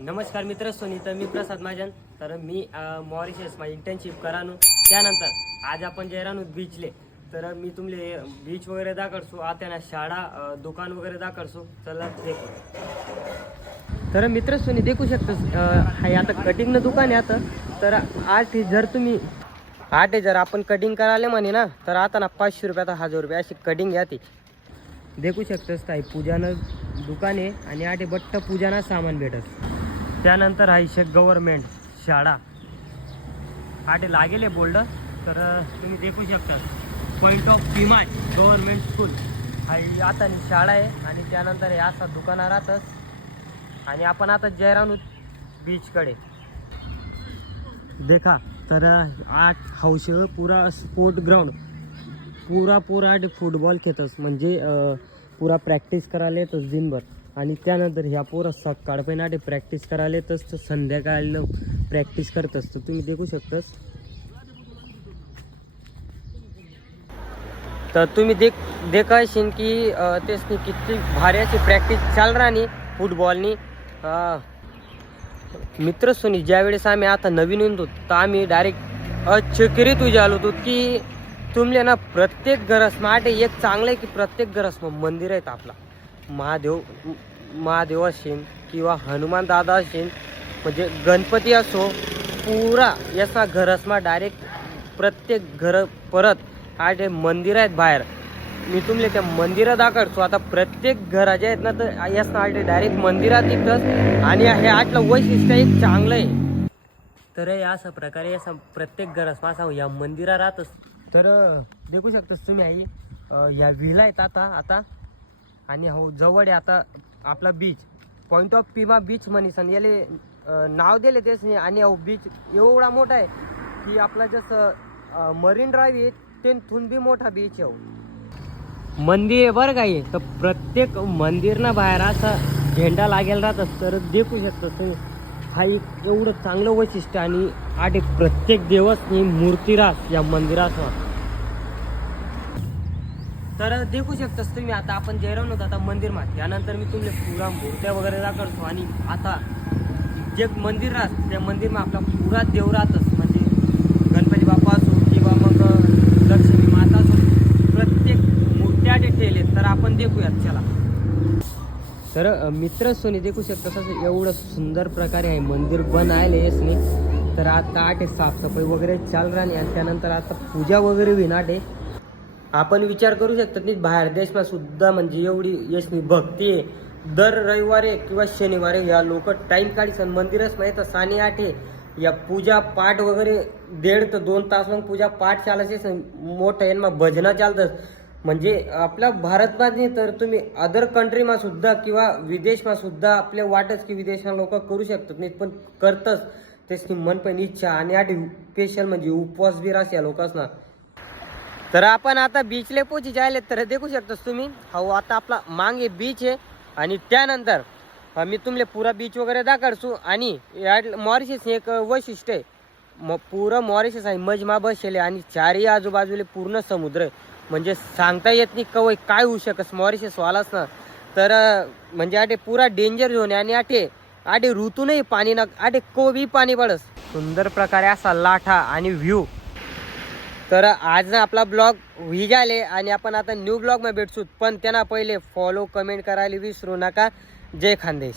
नमस्कार मित्र सोनी, तर मी प्रसाद महाजन. तर मी मॉरिशस माझी इंटर्नशिप करानो. त्यानंतर आज आपण जे राहू बीचले, तर मी तुमले बीच वगैरे दाखवतो. आता ना शाळा दुकान वगैरे दाखवतो. चला देखो. तर मित्र सोनी देखू शकतो, हाय आता कटिंग न दुकान आहे आता. तर जर तुम्ही जर आपण कटिंग करायला म्हणे ना, तर आता ना 500 रुपये, आता 1000 रुपये अशी कटिंग घ्या. ती देखू शकतोस ताई, पूजानं दुकान आहे आणि आठे बट्ट पूजाना सामान भेटत. त्यानंतर आहे शेख गव्हर्नमेंट शाळा आठे लागेल आहे बोल्ड. तर तुम्ही देखू शकता पॉईंट ऑफ पिमाय गव्हर्नमेंट स्कूल हाई आता शाळा आहे. आणि त्यानंतर हे असा दुकाना राहतच. आणि आपण आता जयरानू बीचकडे देखा. तर 8 हाऊस पुरा स्पोर्ट ग्राउंड पुरा फुटबॉल खेळतस, म्हणजे पुरा प्रॅक्टिस करायला येतच दिनभर. आणि त्यानंतर ह्या पोरं सकाळपर्यंत प्रॅक्टिस करायला येतच, तर संध्याकाळला प्रॅक्टिस करतस. तर तुम्ही देखू शकतस. तर तुम्ही देखायशीन की तेच किती भारी अशी प्रॅक्टिस चाल राहणी फुटबॉलनी. मित्र सोनी ज्यावेळेस आम्ही आता नवीन होतो, तर आम्ही डायरेक्ट अचकित आलो होतो की तुमले ना प्रत्येक घरस माटे एक चांगलं आहे की प्रत्येक घरस मंदिर आहेत. आपला महादेव असेल किंवा हनुमान दादा असेल, म्हणजे गणपती असो, पुरा याचा घरसमा डायरेक्ट प्रत्येक घर परत आठे मंदिर आहेत बाहेर. मी तुमले त्या मंदिरात दाखवतो. आता प्रत्येक घराचे आहेत ना, तर यासना आठे डायरेक्ट मंदिरात निघतात. आणि हे आठलं वैशिष्ट्य एक चांगलं आहे. तर हे अशा प्रकारे असं प्रत्येक घरसमा असा या मंदिरा राहतच. तर देखू शकतास तुम्ही आई या व्हिला आहेत आता. आणि हो जवळ आहे आता आपला बीच, पॉईंट ऑफ पिमा बीच म्हणीसन याले नाव दिले तेच नाही. आणि हो बीच एवढा मोठा आहे की आपला जसं मरीन ड्राईव्ह आहे तेथून बी मोठा बीच आहे. मंदिर आहे बरं काही, तर प्रत्येक मंदिरना बाहेर असा झेंडा लागेल राहतात. तर देखू शकतो तुम्ही हा एक एवढं चांगलं वैशिष्ट्य. आणि आठ प्रत्येक देवसनी मूर्ती राहत या मंदिरात. तर देखू शकतास तुम्ही आता आपण जयराम होतो आता मंदिर मा. त्यानंतर मी तुमले पुरा मूर्त्या वगैरे दाखवतो. आणि आता जे मंदिर राहत त्या मंदिरमा आपला पुरा देव राहतच, म्हणजे गणपती बाप्पा असो किंवा मग लक्ष्मी माता असो, प्रत्येक मूर्त्या ठेवले. तर आपण देखूयात चला. तर मित्र सोनी देखू शकता असं एवढं सुंदर प्रकारे आहे मंदिर बनायले नाही. तर आता आठ साफसफाई वगैरे चाल राहणे. आणि त्यानंतर आता पूजा वगैरे विनाटे. आपण विचार करू शकतो की बाहेर देशमा सुद्धा म्हणजे एवढी यशनी भक्ती आहे. दर रविवारी किंवा शनिवारी या लोक टाइम काढीसन मंदिरच माहीत साने आठे या पूजा पाठ वगैरे 1.5 ते 2 तास मग पूजा पाठ चालायचे. मोठं यांना भजनं चालतं. म्हणजे आपल्या भारतमध्ये तर तुम्ही अदर कंट्रीमा सुद्धा किंवा विदेशमा सुद्धा आपल्या वाटच की विदेशमा लोक करू शकतात नाही, पण करतच त्याची मन पण इच्छा. आणि आठ स्पेशल म्हणजे उपवास बी राहस या लोकांना. तर आपण आता बीचले पोची जायले. तर देखू शकतो तुम्ही हो आता आपला मागे बीच आहे. आणि त्यानंतर मी तुमले पुरा बीच वगैरे दाखवतो. आणि मॉरिशस एक वैशिष्ट्य आहे, पुरं मॉरिशस आहे मजमा बसले आणि चारही आजूबाजूले पूर्ण समुद्र आहे. म्हणजे सांगता येत नाही कवय काय होऊ शकस मॉरिशस वालाच ना. तर म्हणजे आठे पुरा डेंजर झोन आहे. आणि आठे ऋतूनही पाणी ना आठे कोबी पाणी पडस. सुंदर प्रकारे असा लाठा आणि व्ह्यू. तर आज आपला ब्लॉग होई झाले आणि आपण आता न्यू ब्लॉग मध्ये भेटू. पण त्यांना पहिले फॉलो कमेंट करायला विसरू नका. जय खानदेश.